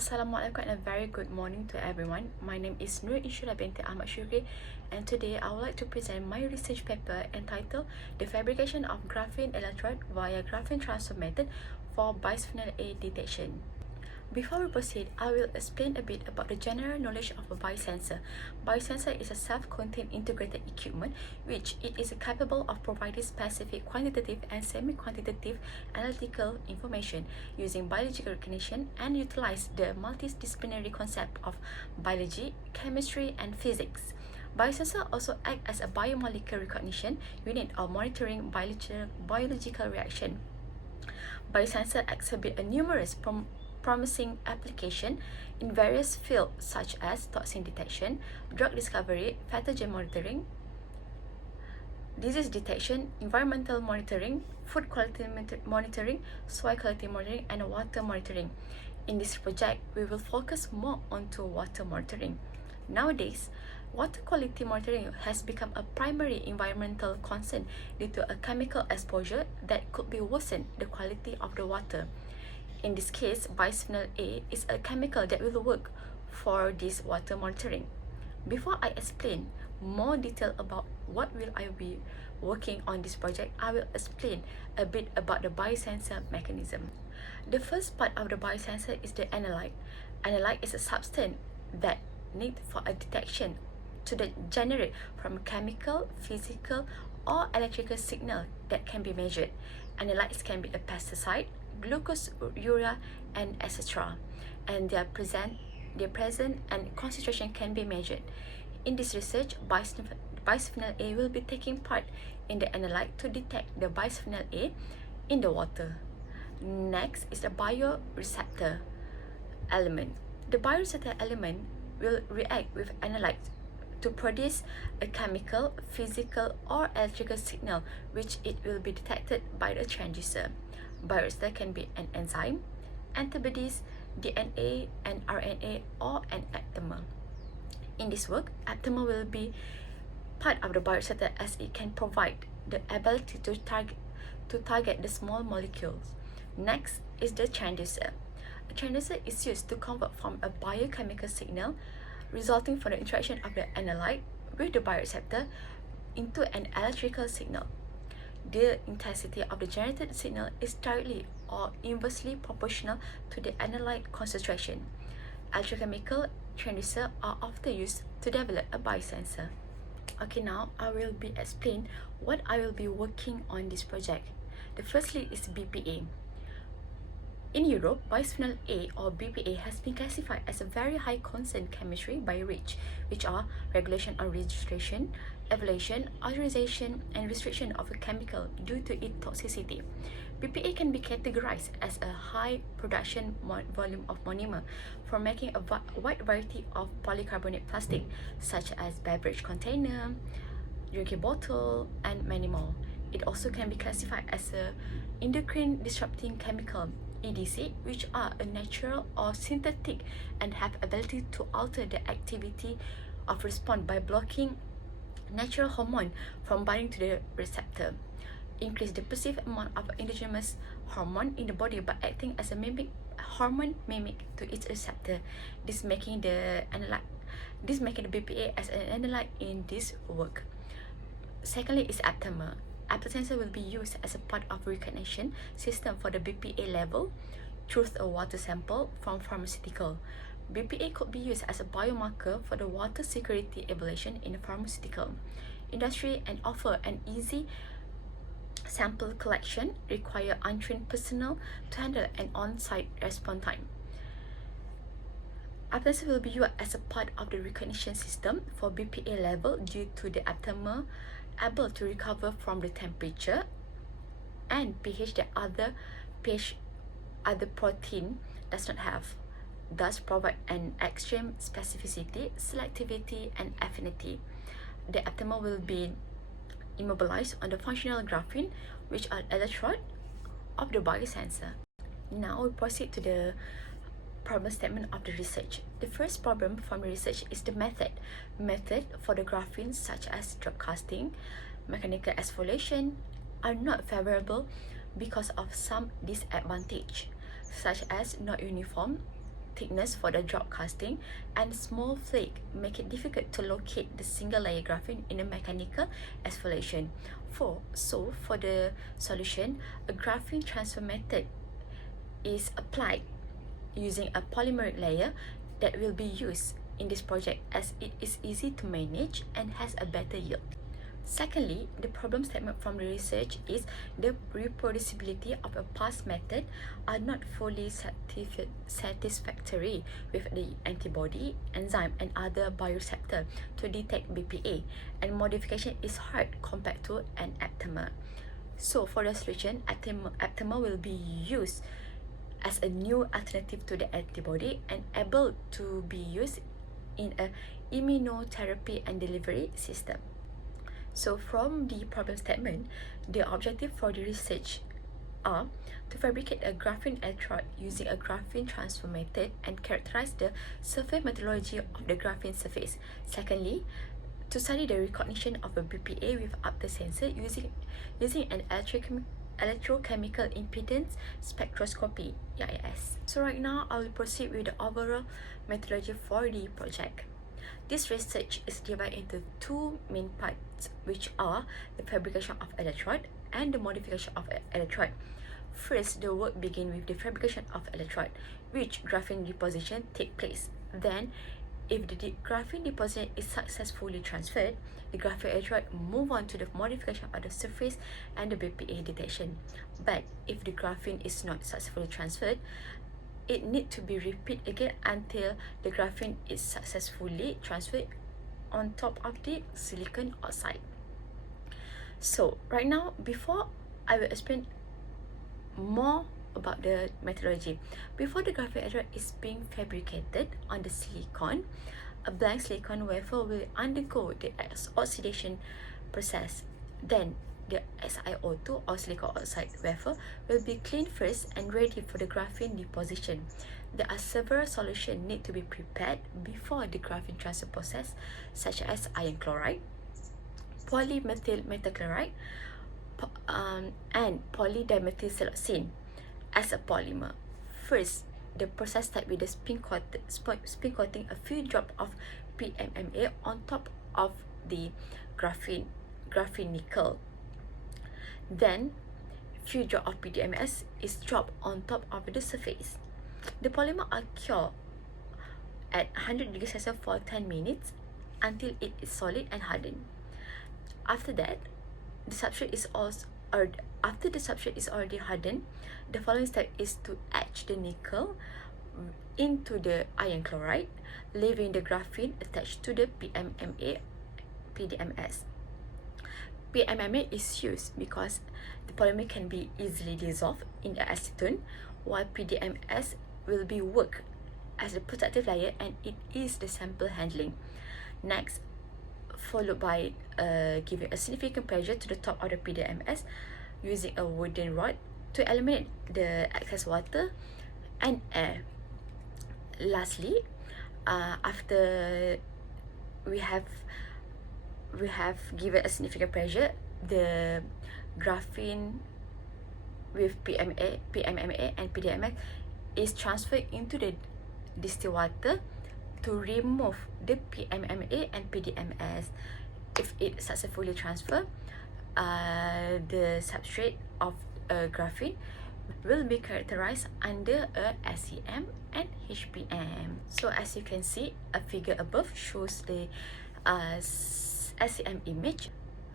Assalamualaikum and a very good morning to everyone. My name is Nur Insyura binti Ahmad Syukri, and today I would like to present my research paper entitled The Fabrication of Graphene Electrode via Graphene Transfer Method for Bisphenol A Detection. Before we proceed, I will explain a bit about the general knowledge of a biosensor. Biosensor is a self-contained integrated equipment which it is capable of providing specific quantitative and semi-quantitative analytical information using biological recognition and utilize the multidisciplinary concept of biology, chemistry, and physics. Biosensor also act as a biomolecular recognition unit of monitoring biological reaction. Biosensor exhibit a numerous promising application in various fields such as toxin detection, drug discovery, pathogen monitoring, disease detection, environmental monitoring, food quality monitoring, soil quality monitoring, and water monitoring. In this project, we will focus more onto water monitoring. Nowadays, water quality monitoring has become a primary environmental concern due to a chemical exposure that could be worsen the quality of the water. In this case, bisphenol A is a chemical that will work for this water monitoring. Before I explain more detail about what will I be working on this project, I will explain a bit about the biosensor mechanism. The first part of the biosensor is the analyte. Analyte is a substance that need for a detection to generate from chemical, physical, or electrical signal that can be measured. Analytes can be a pesticide, glucose, urea, and etc. And their present and concentration can be measured. In this research, bisphenol A will be taking part in the analyte to detect the bisphenol A in the water. Next is the bioreceptor element. The bioreceptor element will react with analyte to produce a chemical, physical, or electrical signal which it will be detected by the transducer. Bioreceptor can be an enzyme, antibodies, DNA, and RNA, or an aptamer. In this work, aptamer will be part of the bioreceptor as it can provide the ability to target the small molecules. Next is the transducer. A transducer is used to convert from a biochemical signal resulting from the interaction of the analyte with the bioreceptor into an electrical signal. The intensity of the generated signal is directly or inversely proportional to the analyte concentration. Electrochemical transducers are often used to develop a biosensor. Okay, now I will be explain what I will be working on this project. The firstly is BPA. In Europe, bisphenol A or BPA has been classified as a very high concern chemistry by REACH, which are Regulation on Registration, Evaluation, Authorization, and Restriction of a chemical due to its toxicity. BPA can be categorized as a high production volume of monomer for making a wide variety of polycarbonate plastic, such as beverage container, drinking bottle, and many more. It also can be classified as a endocrine disrupting chemical, EDC, which are a natural or synthetic and have ability to alter the activity of response by blocking natural hormone from binding to the receptor, increase the perceived amount of endogenous hormone in the body by acting as a hormone mimic to its receptor. This making the BPA as an analyte in this work. Secondly is aptamer. Aptamer will be used as a part of recognition system for the BPA level through a water sample from pharmaceutical. BPA could be used as a biomarker for the water security evaluation in the pharmaceutical industry and offer an easy sample collection, require untrained personnel to handle an on-site response time. Aptamer will be used as a part of the recognition system for BPA level due to the aptamer able to recover from the temperature and pH that other protein does not have, thus provide an extreme specificity, selectivity, and affinity. The aptamer will be immobilized on the functional graphene, which are electrode of the biosensor. Now we proceed to the problem statement of the research. The first problem from the research is the method. Method for the graphene such as drop casting, mechanical exfoliation are not favorable because of some disadvantage, such as not uniform thickness for the drop casting, and small flake make it difficult to locate the single layer graphene in a mechanical exfoliation. So for the solution, a graphene transfer method is applied using a polymeric layer that will be used in this project, as it is easy to manage and has a better yield. Secondly, the problem statement from the research is the reproducibility of a past method are not fully satisfactory with the antibody, enzyme and other bioreceptor to detect BPA, and modification is hard compared to an aptamer. So for the solution, aptamer will be used as a new alternative to the antibody and able to be used in a immunotherapy and delivery system. So from the problem statement, the objective for the research are to fabricate a graphene electrode using a graphene transfer method and characterize the surface methodology of the graphene surface. Secondly, to study the recognition of a BPA with after sensor using an electrochemical impedance spectroscopy, EIS. So right now, I will proceed with the overall methodology for the project. This research is divided into two main parts, which are the fabrication of electrode and the modification of electrode. First, the work begins with the fabrication of electrode, which graphene deposition take place. Then, if the graphene deposition is successfully transferred, the graphene electrode move on to the modification of the surface and the BPA detection. But if the graphene is not successfully transferred, it needs to be repeated again until the graphene is successfully transferred on top of the silicon oxide. So right now, before I will explain more about the methodology. Before the graphene electrode is being fabricated on the silicon, a blank silicon wafer will undergo the oxidation process. Then the SiO2 or silicon oxide wafer will be cleaned first and ready for the graphene deposition. There are several solutions need to be prepared before the graphene transfer process, such as iron chloride, polymethyl methachloride, and polydimethylsiloxane as a polymer. First, the process starts with the spin coating a few drops of PMMA on top of the graphene nickel. Then, few drops of PDMS is dropped on top of the surface. The polymer are cured at 100 degrees Celsius for 10 minutes until it is solid and hardened. After that, the substrate is already hardened, the following step is to etch the nickel into the iron chloride, leaving the graphene attached to the PDMS. PMMA is used because the polymer can be easily dissolved in the acetone, while PDMS will be worked as a protective layer and it is the sample handling. Next, followed by giving a significant pressure to the top of the PDMS using a wooden rod to eliminate the excess water and air. Lastly, after we have given a significant pressure, the graphene with PMMA and PDMS is transferred into the distilled water to remove the PMMA and PDMS. If it successfully transferred, the substrate of graphene will be characterized under a SEM and HPM. So as you can see, a figure above shows the SEM image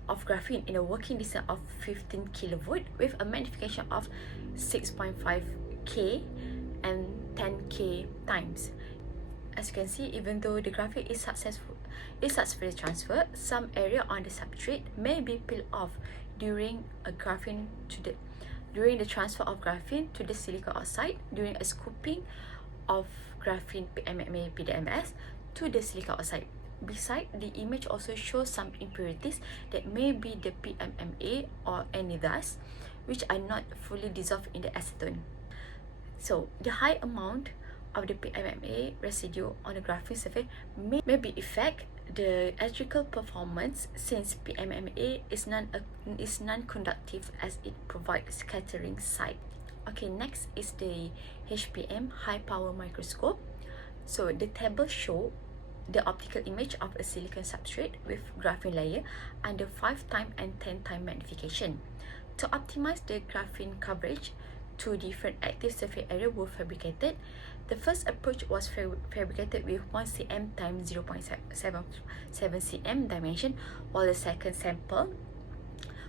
of graphene in a working distance of 15 kilovolt with a magnification of 6.5K and 10K times. As you can see, even though the graphene is successfully transferred, some area on the substrate may be peeled off during the transfer of graphene to the silicon oxide during a scooping of graphene PMMA PDMS to the silicon oxide. Besides, the image also shows some impurities that may be the PMMA or any dust, which are not fully dissolved in the acetone. So, the high amount of the PMMA residue on the graphene surface may affect the electrical performance, since PMMA is non-conductive as it provides scattering site. Okay, next is the HPM high power microscope. So the table show the optical image of a silicon substrate with graphene layer under 5 time and 10 time magnification. To optimize the graphene coverage, two different active surface area were fabricated. The first approach was fabricated with 1 cm times 0.77 cm dimension, while the second sample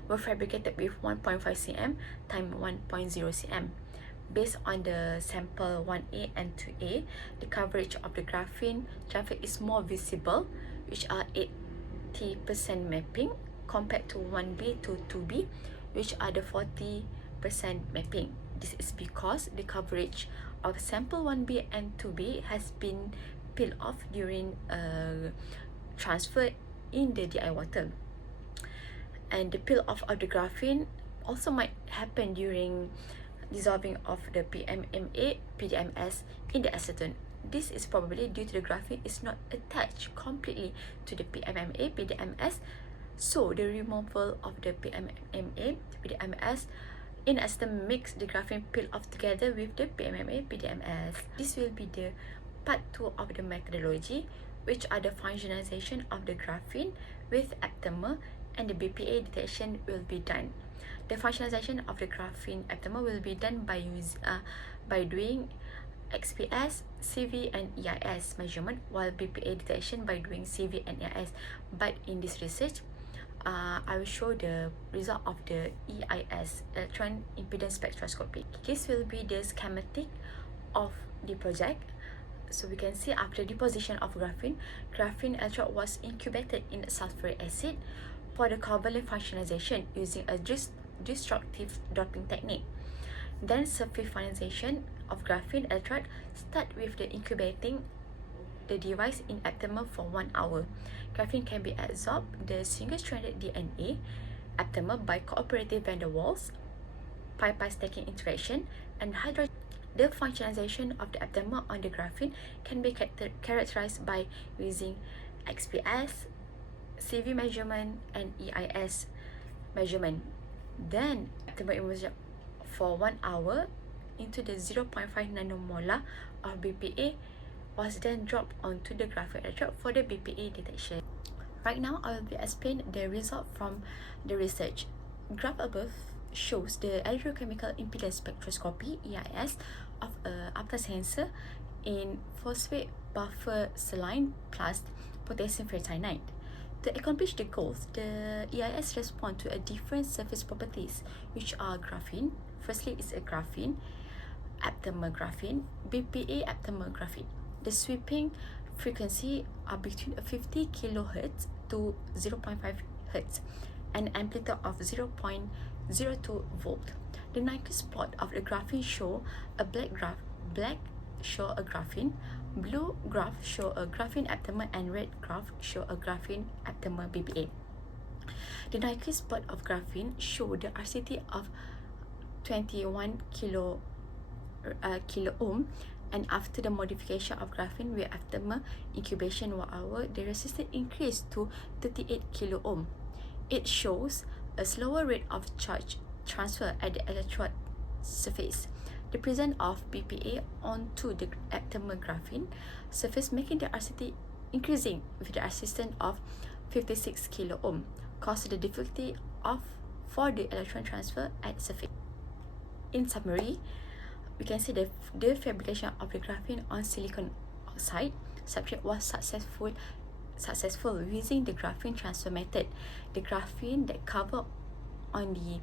were fabricated with 1.5 cm times 1.0 cm. Based on the sample 1A and 2A, the coverage of the graphene traffic is more visible, which are 80% mapping, compared to 1B to 2B, which are the 40% mapping. This is because the coverage of sample 1B and 2B has been peeled off during transfer in the DI water. And the peel off of the graphene also might happen during dissolving of the PMMA PDMS in the acetone. This is probably due to the graphene is not attached completely to the PMMA PDMS, so the removal of the PMMA PDMS in acetone makes the graphene peel off together with the PMMA PDMS. This will be the part 2 of the methodology, which are the functionalization of the graphene with aptamer, and the BPA detection will be done. The functionalization of the graphene aptamer will be done by doing XPS, CV, and EIS measurement, while BPA detection by doing CV and EIS. But in this research, I will show the result of the EIS, electron impedance spectroscopy. This will be the schematic of the project. So we can see after deposition of graphene electrode was incubated in sulfuric acid for the covalent functionalization using a destructive doping technique. Then surface finalization of graphene electrode start with the incubating the device in aptamer for 1 hour. Graphene can be adsorbed the single-stranded DNA aptamer by cooperative van der Waals, pi-pi stacking interaction, and hydrogen. The functionalization of the aptamer on the graphene can be characterized by using XPS, CV measurement, and EIS measurement. Then aptamer immersion for 1 hour into the 0.5 nanomolar of BPA was then dropped onto the graphene electrode for the BPA detection. Right now, I will be explain the result from the research. Graph above shows the electrochemical impedance spectroscopy (EIS) of a after sensor in phosphate buffer saline plus potassium ferritinide. To accomplish the goals, the EIS respond to a different surface properties, which are graphene. Firstly, it's a graphene, aptamer graphene, BPA aptamer graphene. The sweeping frequency are between 50 kHz to 0.5 Hz, and amplitude of 0.02 volt. The Nyquist plot of the graphene show a black show a graphene, blue graph show a graphene aptamer, and red graph show a graphene aptamer BPA. The Nyquist plot of graphene show the RCT of 21 kilo ohm, and after the modification of graphene with aptamer incubation 1 hour, the resistance increased to 38 kilo ohm. It shows a slower rate of charge transfer at the electrode surface. The presence of BPA onto the aptamer graphene surface, making the RCT increasing with the resistance of 56 kilo ohm, caused the difficulty for the electron transfer at surface. In summary, we can see the fabrication of the graphene on silicon oxide substrate was successful using the graphene transfer method. The graphene that covered on the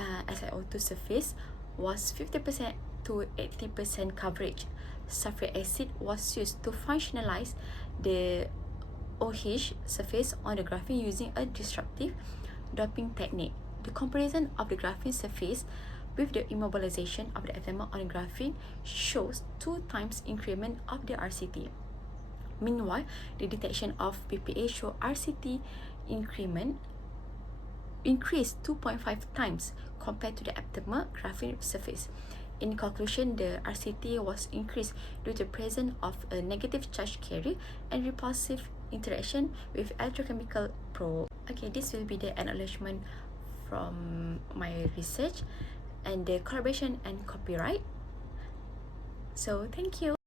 SiO2 surface was 50% to 80% coverage. Sulfuric acid was used to functionalize the OH surface on the graphene using a destructive doping technique. The comparison of the graphene surface with the immobilization of the aptamer on the graphene shows 2 times increment of the RCT. Meanwhile, the detection of BPA show RCT increment increased 2.5 times compared to the aptamer graphene surface. In conclusion, the RCT was increased due to the presence of a negative charge carrier and repulsive interaction with electrochemical probe. Okay, this will be the acknowledgement from my research and the collaboration and copyright. So thank you.